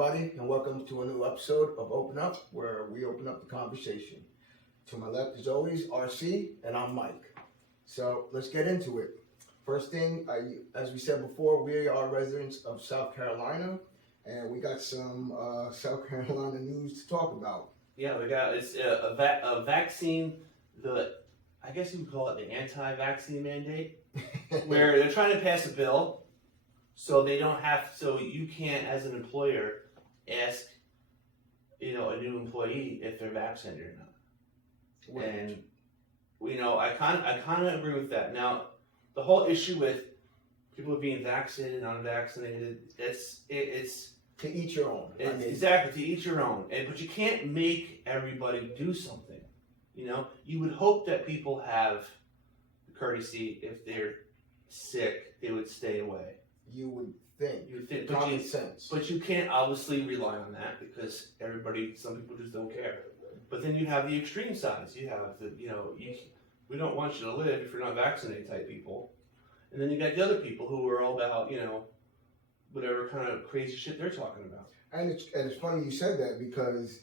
everybody, and welcome to a new episode of Open Up, where we open up the conversation. To my left, as always, RC, and I'm Mike. So let's get into it. First thing, as we said before, we are residents of South Carolina, and we got some South Carolina news to talk about. Yeah, we got it's a vaccine. I guess you would call it the anti-vaccine mandate, where they're trying to pass a bill so they don't have. So you can't, as an employer, ask a new employee if they're vaccinated or not. And I kind of agree with that. Now, the whole issue with people being vaccinated and unvaccinated, it's to each your own. Exactly, to each your own. But you can't make everybody do something. You would hope that people have the courtesy if they're sick, they would stay away. You would think. Common sense. But you can't obviously rely on that because some people just don't care. But then you have the extreme sides. You have we don't want you to live if you're not vaccinated type people. And then you got the other people who are all about, whatever kind of crazy shit they're talking about. And it's funny you said that because,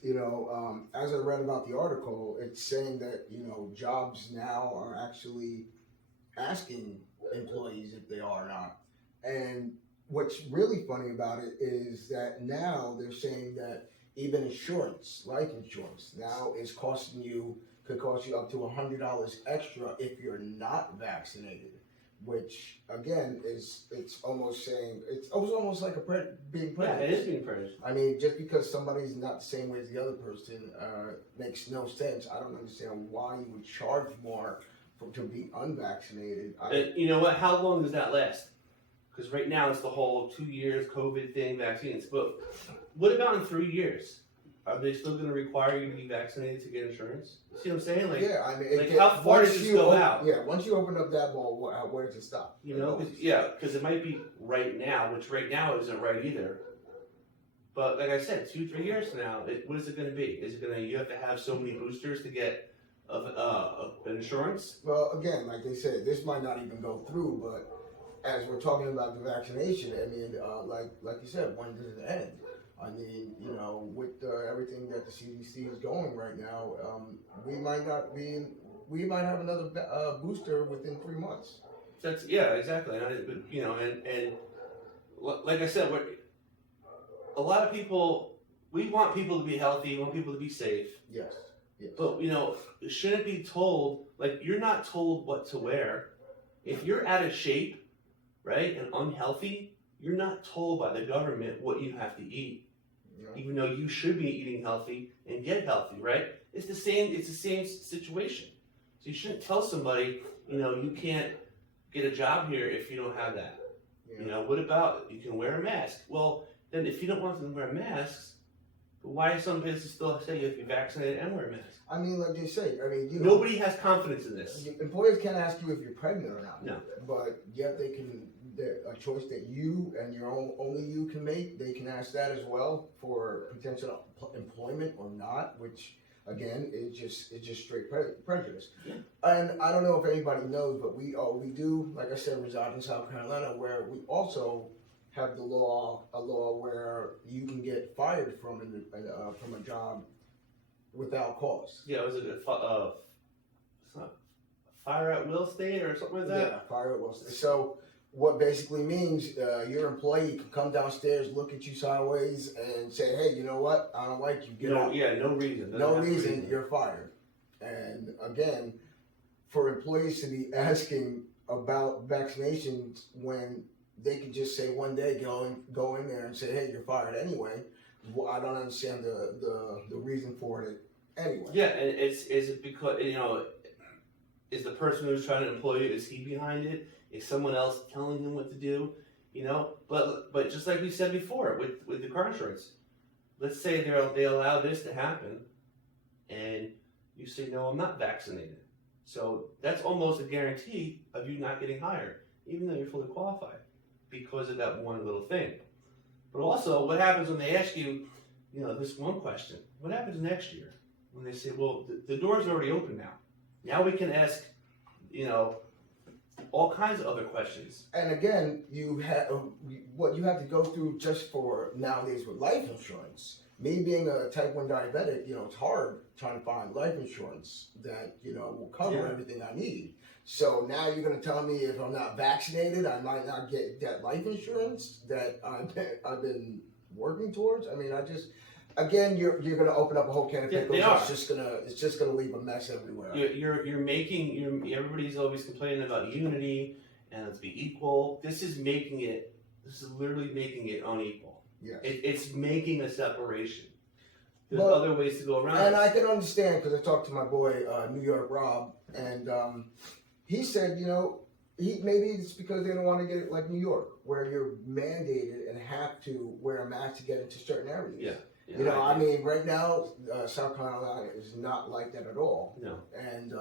as I read about the article, it's saying that, jobs now are actually asking employees if they are or not. And what's really funny about it is that now they're saying that even insurance, life insurance, now could cost you up to $100 extra if you're not vaccinated. Which again it's almost saying it's almost like being prejudiced. Yeah, it is being prejudiced. I mean, just because somebody's not the same way as the other person makes no sense. I don't understand why you would charge more to be unvaccinated. And you know what? How long does that last? Because right now it's the whole 2 years COVID thing, vaccines. But what about in 3 years? Are they still going to require you to be vaccinated to get insurance? See what I'm saying? How far does this go out? Yeah, once you open up that ball, where does it stop? Because it might be right now, which right now isn't right either. But like I said, 2-3 years from now, what is it going to be? Is it going to you have to have so many boosters to get insurance? Well, again, like they said, this might not even go through. But as we're talking about the vaccination, I mean, like you said, when does it end? I mean, with everything that the CDC is going right now, we might have another booster within 3 months. Exactly. And like I said, a lot of people, we want people to be healthy, we want people to be safe. Yes. But shouldn't be told, you're not told what to wear. If you're out of shape, right, and unhealthy, you're not told by the government what you have to eat. Even though you should be eating healthy and get healthy, right? It's the same situation. So you shouldn't tell somebody, you can't get a job here if you don't have that. Yeah. What about you can wear a mask? Well, then if you don't want them to wear masks, why are some places still say you have to be vaccinated and wear a mask? I mean, like they say, nobody has confidence in this. Employers can't ask you if you're pregnant or not. No. But yet they can. A choice that you and only you can make. They can ask that as well for potential employment or not, which again is just straight prejudice. Yeah. And I don't know if anybody knows, but we do, like I said, reside in South Carolina, where we also have a law where you can get fired from a job without cause. Yeah, was it fire at will state or something like that? Yeah, fire at will state. So. What basically means your employee can come downstairs, look at you sideways, and say, "Hey, you know what? I don't like you. Get out." Yeah, no reason. No reason. You're fired. And again, for employees to be asking about vaccinations when they can just say one day, go in there and say, "Hey, you're fired anyway." Well, I don't understand the reason for it anyway. Yeah, and is it because is the person who's trying to employ you, is he behind it? Is someone else telling him what to do? But just like we said before with the car insurance, let's say they allow this to happen, and you say, no, I'm not vaccinated. So that's almost a guarantee of you not getting hired, even though you're fully qualified, because of that one little thing. But also, what happens when they ask you, this one question? What happens next year when they say, well, the door's already open now. Now we can ask, all kinds of other questions. And again, you have what you have to go through just for nowadays with life insurance. Me being a type 1 diabetic, it's hard trying to find life insurance that, will cover Yeah. everything I need. So now you're going to tell me if I'm not vaccinated, I might not get that life insurance that I've been working towards. I mean, again, you're going to open up a whole can of Yeah, pickles. they are. It's just going to leave a mess everywhere. Everybody's always complaining about unity and let's be equal. This is literally making it unequal. Yes. It's making a separation. There's Well, other ways to go around And it. I can understand because I talked to my boy, New York Rob, and he said, maybe it's because they don't want to get it like New York, where you're mandated and have to wear a mask to get into certain areas. Yeah. I mean, right now, South Carolina is not like that at all. No. And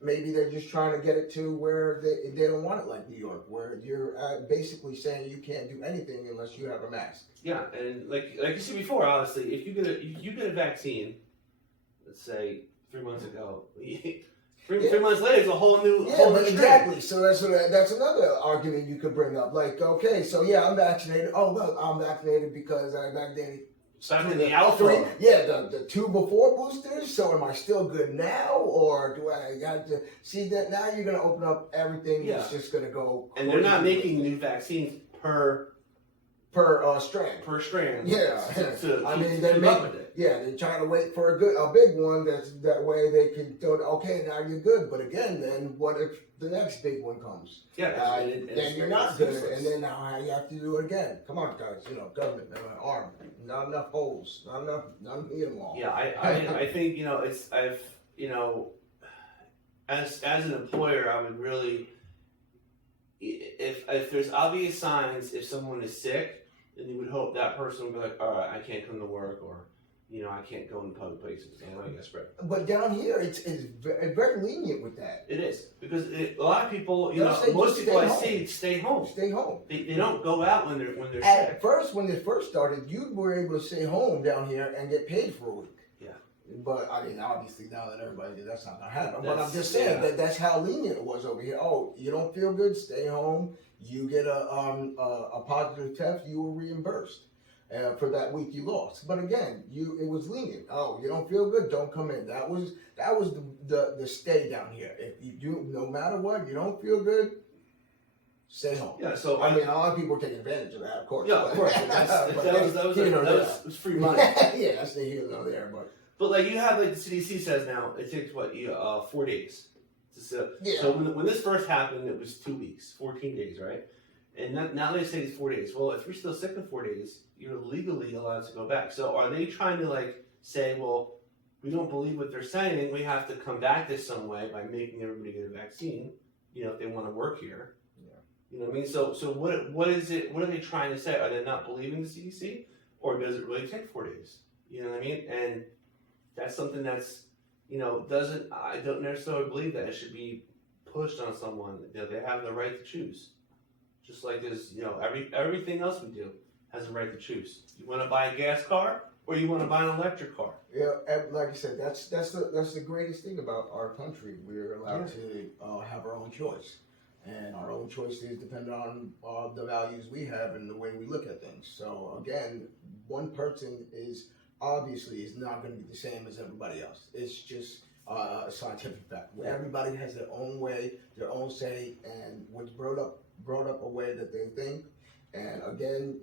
maybe they're just trying to get it to where they don't want it like New York, where you're basically saying you can't do anything unless you have a mask. Yeah, and like you said before, obviously, if you get a vaccine, let's say 3 months ago, three months later, it's a whole new But strain. exactly. So that's another argument you could bring up. Like, okay, so yeah, I'm vaccinated. Oh well, I'm vaccinated because I vaccinated. Back in the alpha. The 2 before boosters. So am I still good now, or do I got to see that now? You're gonna open up everything. Yeah. That's just gonna go. And they're not crazy making new vaccines per strand. strand. Yeah. I mean, they're keep up with it. they're trying to wait for a big one. That way they can do it. Okay, now you're good. But again, then what if the next big one comes? Yeah, Then you're not good, and then now you have to do it again. Come on, guys. Government arm. Not enough holes. Not enough need them all. Yeah, I think as an employer, I would really, if there's obvious signs, if someone is sick, then you would hope that person would be like, all right, I can't come to work, or I can't go in public places. I don't want to get spread. But down here, it's very lenient with that. It is because a lot of people, They'll say most just people stay I home. see stay home. Stay home. They don't go out when they're sick. At first, when it first started, you were able to stay home down here and get paid for a week. Yeah. But I mean, obviously now that everybody did, that's not gonna happen. But I'm That's- just saying yeah. that's how lenient it was over here. Oh, you don't feel good? Stay home. You get a positive test, you were reimbursed for that week you lost. But again, it was lenient. Oh, you don't feel good? Don't come in. That was the stay down here. If you no matter what, you don't feel good, stay home. Yeah. So I mean, a lot of people are taking advantage of that, of course. yeah, of course. That was free money. Yeah, that's the here nor there, But like you have, like the CDC says now, it takes 4 days. So when this first happened, it was 2 weeks, 14 days, right? And now they say it's 4 days. Well, if you're still sick in 4 days, you're legally allowed to go back. So are they trying to say, well, we don't believe what they're saying, we have to come back this some way by making everybody get a vaccine, if they want to work here. Yeah. You know what I mean? So what is it? What are they trying to say? Are they not believing the CDC, or does it really take 4 days? You know what I mean? And that's something that's I don't necessarily believe that it should be pushed on someone. They have the right to choose, just like there's everything else we do has a right to choose. You want to buy a gas car or you want to buy an electric car. Yeah, and like I said, that's the greatest thing about our country. We're allowed to have our own choice, and our own choice is dependent on the values we have and the way we look at things. So again, one person is not going to be the same as everybody else. It's just a scientific fact. Everybody has their own way, their own say, and what's brought up a way that they think. And again,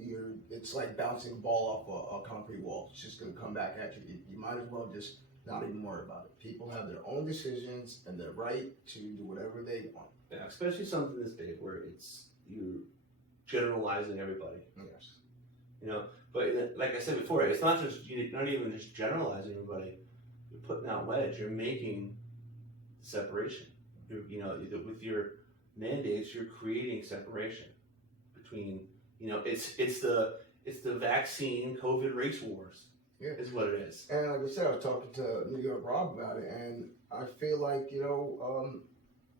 it's like bouncing a ball off a concrete wall. It's just going to come back at you. You might as well just not even worry about it. People have their own decisions and their right to do whatever they want. Yeah, especially something this big where you're generalizing everybody. Yes. But like I said before, it's not even just generalizing everybody. You're putting out wedge. You're making separation. With your mandates, you're creating separation between. It's the vaccine COVID race wars. Yeah. Is what it is. And like I said, I was talking to New York Rob about it, and I feel like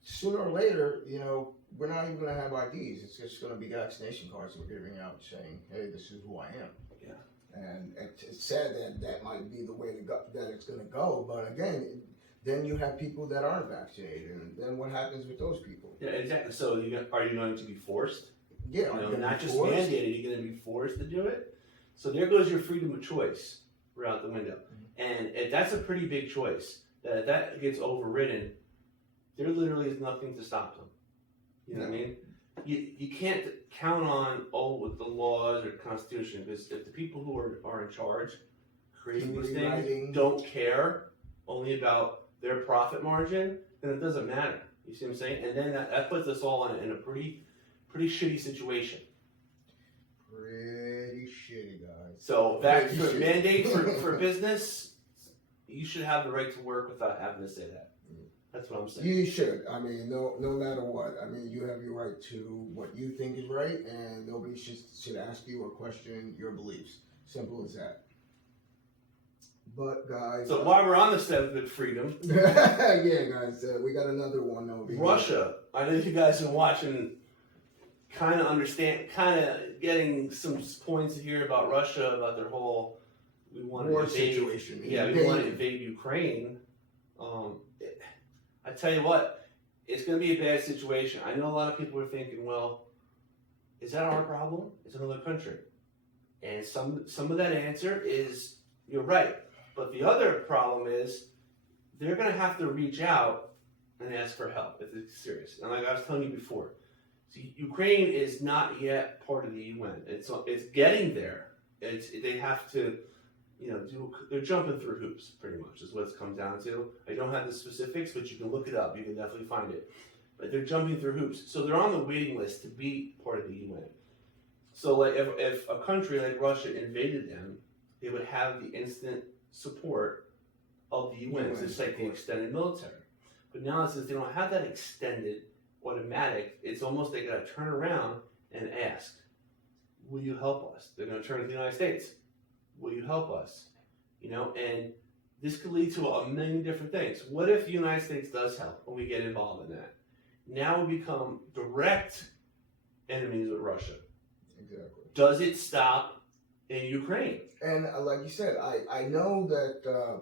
sooner or later, we're not even going to have IDs. It's just going to be vaccination cards we're giving out saying, hey, this is who I am. Yeah. And it's sad that might be the way that it's going to go. But again, then you have people that aren't vaccinated, and then what happens with those people? Yeah, exactly. So are you going to be forced? Yeah, Not just mandated, you're going to be forced to do it. So there goes your freedom of choice right out the window. And that's a pretty big choice. If that gets overridden, there literally is nothing to stop them. You know what I mean? You can't count on with the laws or the Constitution, because if the people who are in charge creating these things don't care only about their profit margin, then it doesn't matter. You see what I'm saying? And then that puts us all in a pretty shitty situation. Pretty shitty, guys. So mandate for business, you should have the right to work without having to say that. That's what I'm saying. You should. I mean, no matter what. I mean, you have your right to what you think is right, and nobody should ask you or question your beliefs. Simple as that. But guys, so while we're on the subject of freedom, yeah, guys, we got another one over here. Russia. I know you guys are watching, kind of getting some points here about Russia, about their whole war situation. Yeah, we want to invade Ukraine. I tell you what, it's going to be a bad situation. I know a lot of people are thinking, well, is that our problem? It's another country. And some of that answer is, you're right. But the other problem is, they're going to have to reach out and ask for help if it's serious. And like I was telling you before, see, Ukraine is not yet part of the UN. It's getting there. They have to, they're jumping through hoops, pretty much, is what it's come down to. I don't have the specifics, but you can look it up. You can definitely find it. But they're jumping through hoops. So they're on the waiting list to be part of the UN. So like if a country like Russia invaded them, they would have the instant support of the UN. It's like the extended military. But now since they don't have that extended automatic, it's almost they got to turn around and ask, will you help us? They're going to turn to the United States. Will you help us? And this could lead to a million different things. What if the United States does help and we get involved in that? Now we become direct enemies with Russia. Exactly. Does it stop in Ukraine? And like you said, I know that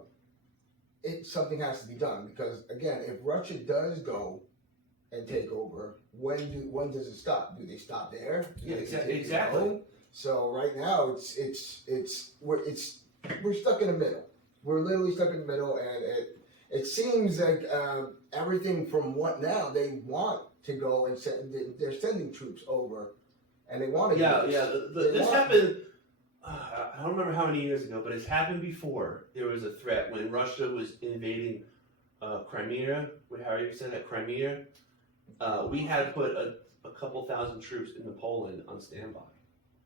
something has to be done, because again, if Russia does go and take over, when does it stop? Do they stop there? Yeah, exactly. So right now we're stuck in the middle. We're literally stuck in the middle, and it seems like everything from what now they want to go and they're sending troops over, and they want to. This happened. I don't remember how many years ago, but it's happened before. There was a threat when Russia was invading Crimea. How you said that, Crimea? We had to put a couple thousand troops into Poland on standby,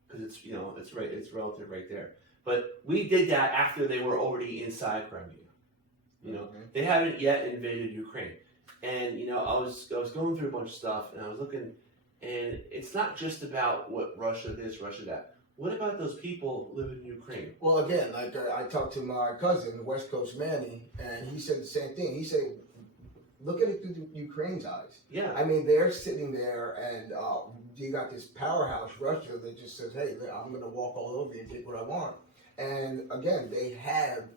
because it's relative right there. But we did that after they were already inside Crimea. They haven't yet invaded Ukraine, and I was going through a bunch of stuff, and I was looking, and it's not just about what Russia this, Russia that. What about those people who live in Ukraine? Well, again, like I talked to my cousin, West Coast Manny, and he said the same thing. He said, look at it through Ukraine's eyes. Yeah. I mean, they're sitting there, and you got this powerhouse, Russia, that just says, hey, I'm going to walk all over you and take what I want. And again, they have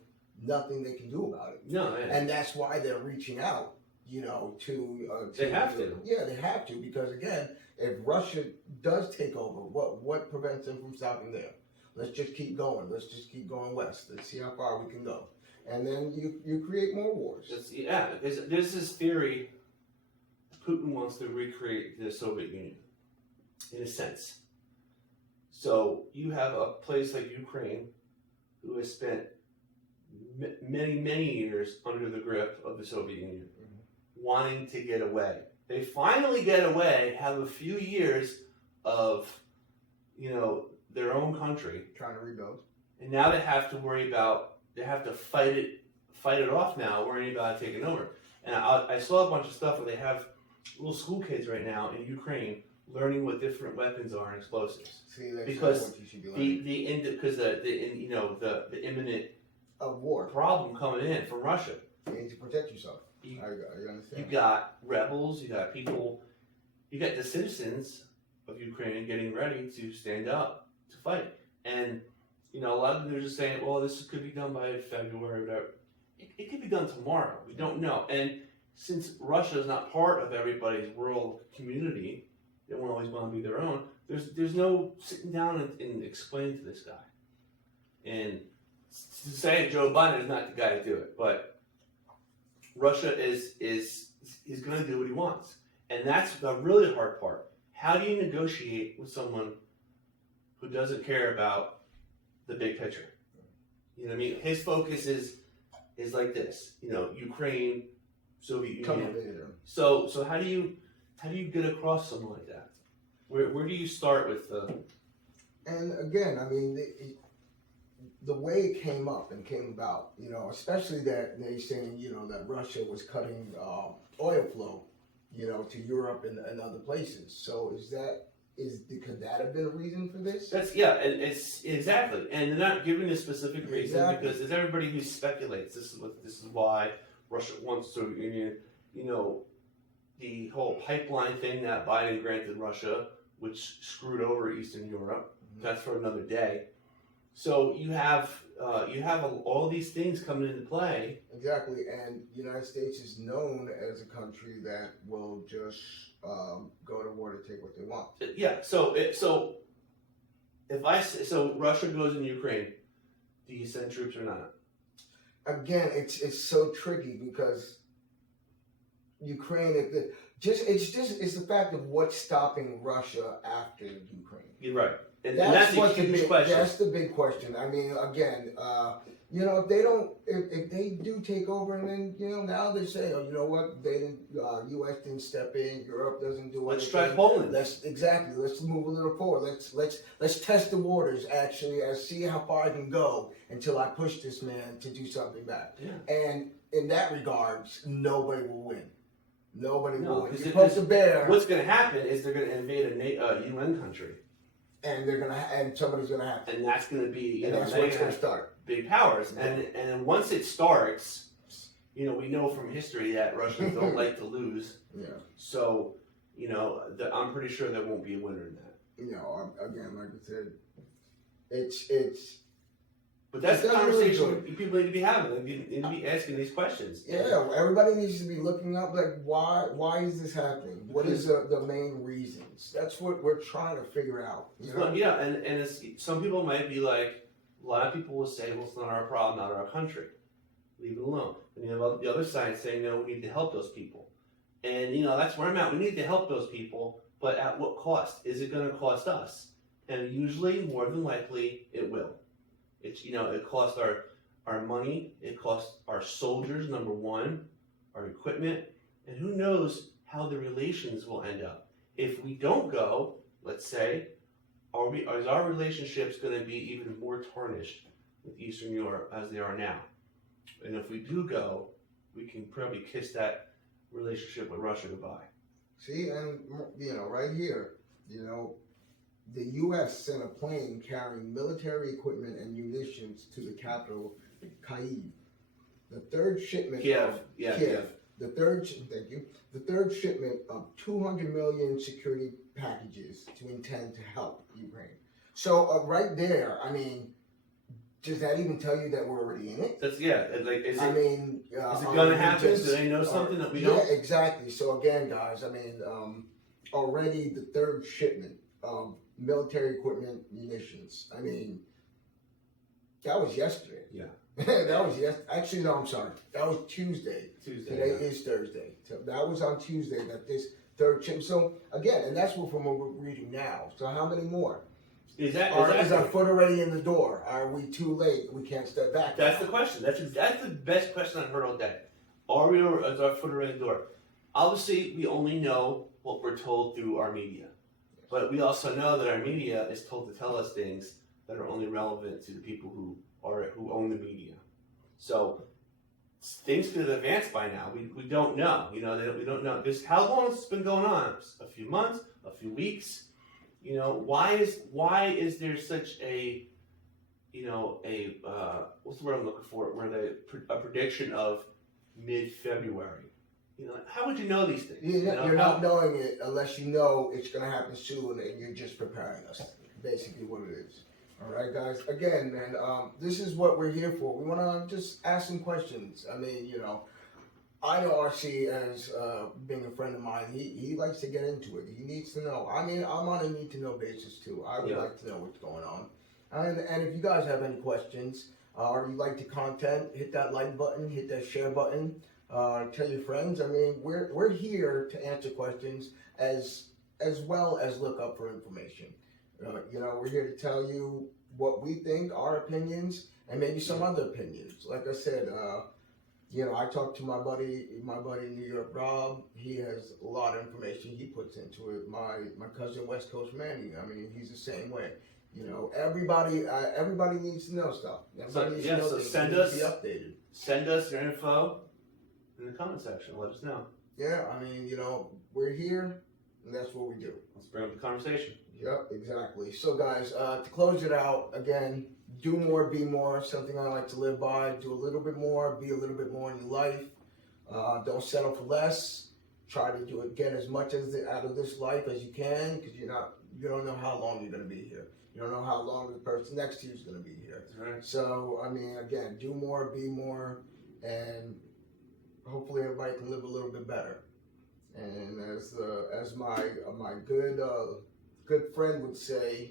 nothing they can do about it. No. Man. And that's why they're reaching out, to they have to. Yeah, they have to, because again, if Russia does take over, what prevents them from stopping there? Let's just keep going. Let's just keep going west. Let's see how far we can go. And then you create more wars. There's this theory. Putin wants to recreate the Soviet Union, in a sense. So you have a place like Ukraine, who has spent many, many years under the grip of the Soviet Union, wanting to get away. They finally get away, have a few years of, their own country. Trying to rebuild. And now they have to fight it off now, worrying about taking over. And I saw a bunch of stuff where they have little school kids right now in Ukraine learning what different weapons are and explosives. See, that's because what you should be learning. the imminent of war problem coming in from Russia. You need to protect yourself. I understand. You got rebels, you got people, you got the citizens of Ukraine getting ready to stand up to fight. And, a lot of them are just saying, well, this could be done by February, whatever. it could be done tomorrow. We don't know. And since Russia is not part of everybody's world community, they won't always want to be their own. There's no sitting down and explaining to this guy. And to say Joe Biden is not the guy to do it, but Russia is he's going to do what he wants, and that's the really hard part. How do you negotiate with someone who doesn't care about the big picture? You know what I mean? His focus is like this. You know, Ukraine, Soviet Union. So how do you get across something like that? Where do you start with the? And again, I mean, the way it came up and came about, you know, especially that they saying, you know, that Russia was cutting oil flow, you know, to Europe and other places. So could that have been a reason for this? That's and it's exactly, and they're not giving a specific reason because there's everybody who speculates this is why Russia wants Soviet Union. You know, the whole pipeline thing that Biden granted Russia, which screwed over Eastern Europe. Mm-hmm. That's for another day. So you have all these things coming into play. Exactly, and the United States is known as a country that will just go to war to take what they want. Yeah. So Russia goes in Ukraine, do you send troops or not? Again, it's so tricky because Ukraine. It's the fact of what's stopping Russia after Ukraine. You're right. And that's a huge question. That's the big question. I mean, again, you know, if they do take over, and then, you know, now they say, oh, you know what, U.S. didn't step in, Europe doesn't do anything. Let's try Poland. Let's move a little forward. Let's test the waters, actually, and see how far I can go until I push this man to do something back. Yeah. And in that regards, nobody will win. Nobody will win. What's going to happen is they're going to invade a UN country. And somebody's gonna have to. And that's gonna be, that's where it's gonna start. Big powers. Yeah. And once it starts, you know, we know from history that Russians don't like to lose. Yeah. So, you know, I'm pretty sure there won't be a winner in that. You know, again, like I said, it's. But that's the conversation people need to be having. They need to be asking these questions. Yeah, everybody needs to be looking up, like, why is this happening? What is the main reasons? That's what we're trying to figure out. You know? Well, yeah, and it's, some people might be like, a lot of people will say, well, it's not our problem, not our country. Leave it alone. And you have the other side saying, no, we need to help those people. And, you know, that's where I'm at. We need to help those people, but at what cost? Is it going to cost us? And usually, more than likely, it will. It's, you know, it costs our money, it costs our soldiers, number one, our equipment, and who knows how the relations will end up. If we don't go, let's say, is our relationships going to be even more tarnished with Eastern Europe as they are now? And if we do go, we can probably kiss that relationship with Russia goodbye. See, and, you know, right here, you know, the U.S. sent a plane carrying military equipment and munitions to the capital, Kyiv. The third shipment Kiev. The third shipment of 200 million security packages to intend to help Ukraine. So right there, I mean, does that even tell you that we're already in it? That's like, is it going to happen? Do they know something that we don't? Yeah, exactly. So again, guys, I mean, already the third shipment of military equipment, munitions. I mean, that was yesterday. Yeah. That was Actually, no, I'm sorry. That was Tuesday. Today is Thursday. So that was on Tuesday that this third shipment. So again, and that's from what we're reading now. So how many more? Is our foot already in the door? Are we too late? We can't step back. That's the question. That's the best question I've heard all day. Is our foot already in the door? Obviously, we only know what we're told through our media. But we also know that our media is told to tell us things that are only relevant to the people who own the media. So things could have advanced by now. We don't know. You know, we don't know. How long has this been going on? A few months? A few weeks? You know, why is there such a, you know, what's the word I'm looking for? A prediction of mid-February. You know, how would you know these things? You're not knowing it unless you know it's going to happen soon, and you're just preparing us. Basically, what it is. All right, guys. Again, man, this is what we're here for. We want to just ask some questions. I mean, you know, I know RC as being a friend of mine. He likes to get into it. He needs to know. I mean, I'm on a need to know basis too. I would like to know what's going on. And if you guys have any questions or you like the content, hit that like button, hit that share button. Tell your friends. I mean, we're here to answer questions as well as look up for information. You know, we're here to tell you what we think, our opinions, and maybe some other opinions. Like I said, you know, I talked to my buddy in New York, Rob. He has a lot of information he puts into it. My cousin West Coast Manny. I mean, he's the same way. You know, everybody needs to know stuff. Everybody needs to know things. Send They need us to be updated. Send us your info in the comment section. Let us know. Yeah, I mean, you know, we're here, and that's what we do. Let's bring up the conversation. Yep, exactly. So, guys, to close it out, again, do more, be more, something I like to live by. Do a little bit more, be a little bit more in your life. Don't settle for less. Try to get as much out of this life as you can, because you don't know how long you're going to be here. You don't know how long the person next to you is going to be here. That's right. So, I mean, again, do more, be more, and hopefully everybody can live a little bit better. And as my good friend would say,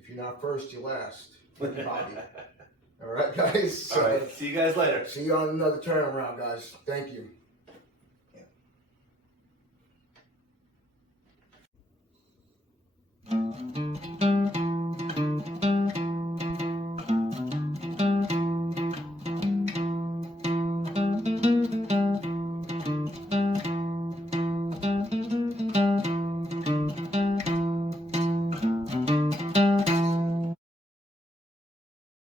if you're not first, you're last. Bobby. All right, guys. All right. See you guys later. See you on another turnaround, guys. Thank you.